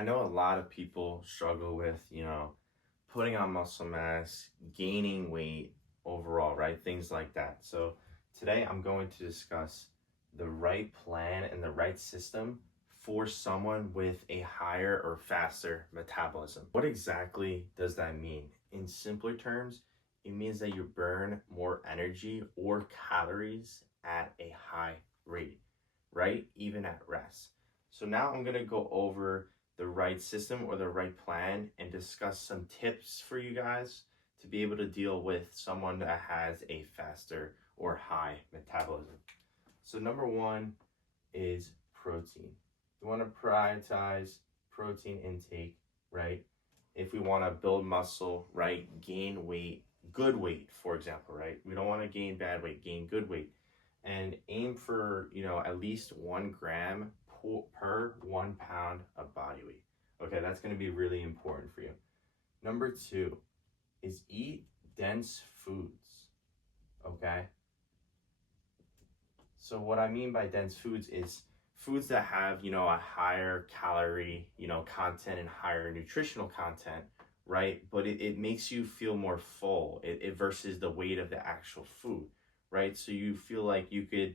I know a lot of people struggle with, putting on muscle mass, gaining weight overall, right? Things like that. So today I'm going to discuss the right plan and the right system for someone with a higher or faster metabolism. What exactly does that mean? In simpler terms, it means that you burn more energy or calories at a high rate, right? Even at rest. So now I'm going to go over the right system or the right plan and discuss some tips for you guys to be able to deal with someone that has a faster or high metabolism. So number one is protein. You want to prioritize protein intake, right? If we want to build muscle, right? Gain weight, good weight, for example, right? We don't want to gain bad weight, gain good weight. And aim for, at least 1 gram per 1 pound of body weight. Okay, that's going to be really important for you. Number two is eat dense foods. Okay. So what I mean by dense foods is foods that have, a higher calorie, content and higher nutritional content, right? But it makes you feel more full it versus the weight of the actual food, right? So you feel like you could,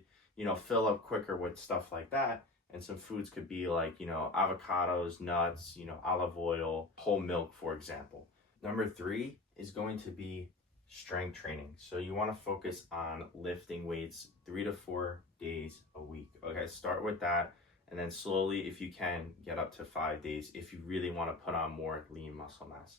fill up quicker with stuff like that. And some foods could be like, avocados, nuts, olive oil, whole milk, for example. Number three is going to be strength training. So you want to focus on lifting weights 3 to 4 days a week. Okay, start with that. And then slowly, if you can, get up to 5 days if you really want to put on more lean muscle mass.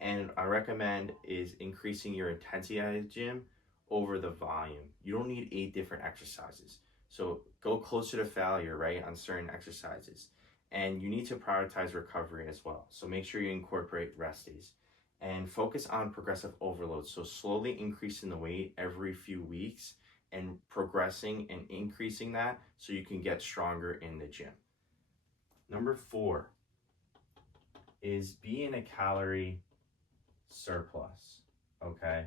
And I recommend is increasing your intensity at the gym over the volume. You don't need 8 different exercises. So go closer to failure, right, on certain exercises. And you need to prioritize recovery as well. So make sure you incorporate rest days and focus on progressive overload. So slowly increasing the weight every few weeks and progressing and increasing that so you can get stronger in the gym. Number four is be in a calorie surplus, okay?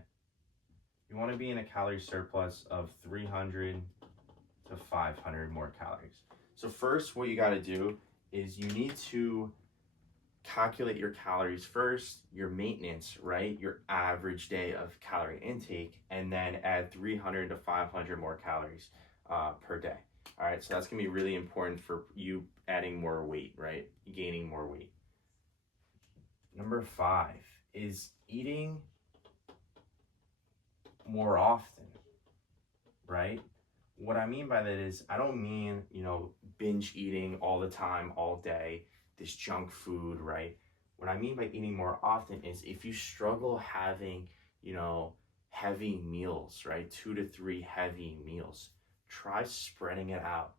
You want to be in a calorie surplus of 300 to 500 more calories. So first, what you got to do is you need to calculate your calories first, your maintenance, right? Your average day of calorie intake, and then add 300 to 500 more calories per day. All right, so that's gonna be really important for you adding more weight, right? Gaining more weight. Number five is eating more often, right? What I mean by that is I don't mean, binge eating all the time, all day, this junk food, right? What I mean by eating more often is if you struggle having, heavy meals, right? 2 to 3 heavy meals, try spreading it out,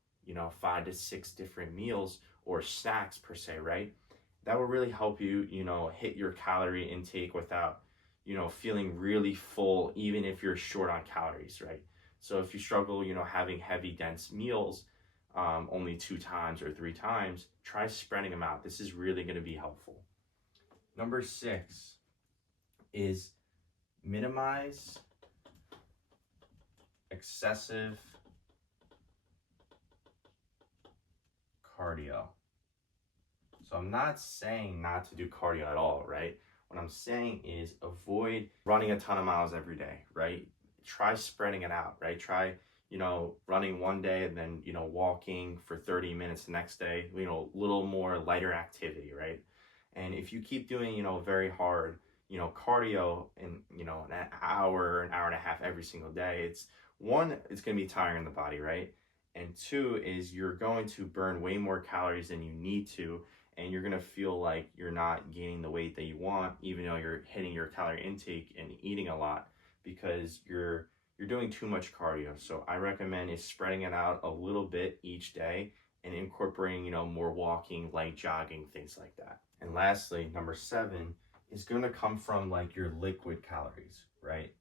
5 to 6 different meals or snacks per se, right? That will really help you, hit your calorie intake without, feeling really full, even if you're short on calories, right? So if you struggle, having heavy, dense meals, only 2 times or 3 times, try spreading them out. This is really going to be helpful. Number 6 is minimize excessive cardio. So I'm not saying not to do cardio at all, right? What I'm saying is avoid running a ton of miles every day, right? Try spreading it out, right? Try, running one day and then, walking for 30 minutes the next day, little more lighter activity, right? And if you keep doing, very hard, cardio in, an hour and a half every single day, it's going to be tiring the body, right? And 2 is you're going to burn way more calories than you need to, and you're going to feel like you're not gaining the weight that you want, even though you're hitting your calorie intake and eating a lot, because you're doing too much cardio. So I recommend is spreading it out a little bit each day and incorporating, more walking, light jogging, things like that. And lastly, number 7 is going to come from like your liquid calories, right?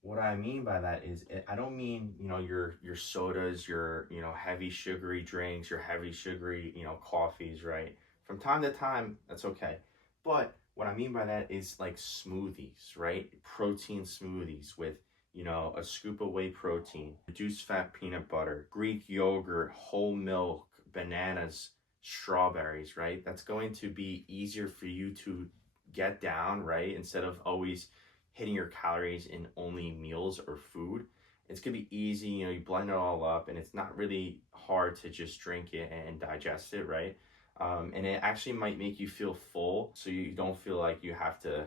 What I mean by that is I don't mean, your sodas, your, heavy sugary drinks, your heavy sugary, coffees, right? From time to time, that's okay. But what I mean by that is like smoothies, right? Protein smoothies with, a scoop of whey protein, reduced fat peanut butter, Greek yogurt, whole milk, bananas, strawberries, right? That's going to be easier for you to get down, right? Instead of always hitting your calories in only meals or food. It's gonna be easy, you blend it all up and it's not really hard to just drink it and digest it, right? And it actually might make you feel full so you don't feel like you have to,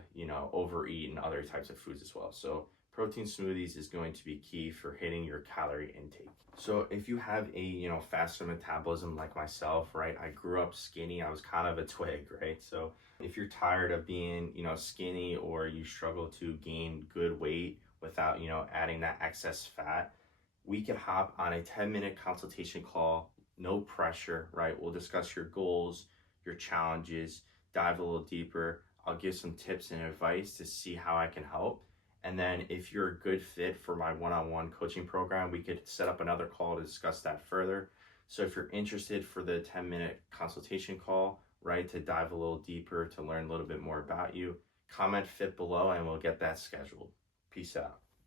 overeat in other types of foods as well. So protein smoothies is going to be key for hitting your calorie intake. So if you have a, faster metabolism like myself, right? I grew up skinny. I was kind of a twig, right? So if you're tired of being, skinny, or you struggle to gain good weight without, adding that excess fat, we could hop on a 10-minute consultation call, no pressure, right? We'll discuss your goals, your challenges, dive a little deeper. I'll give some tips and advice to see how I can help. And then if you're a good fit for my one-on-one coaching program, we could set up another call to discuss that further. So if you're interested for the 10-minute consultation call, right, to dive a little deeper, to learn a little bit more about you, comment fit below and we'll get that scheduled. Peace out.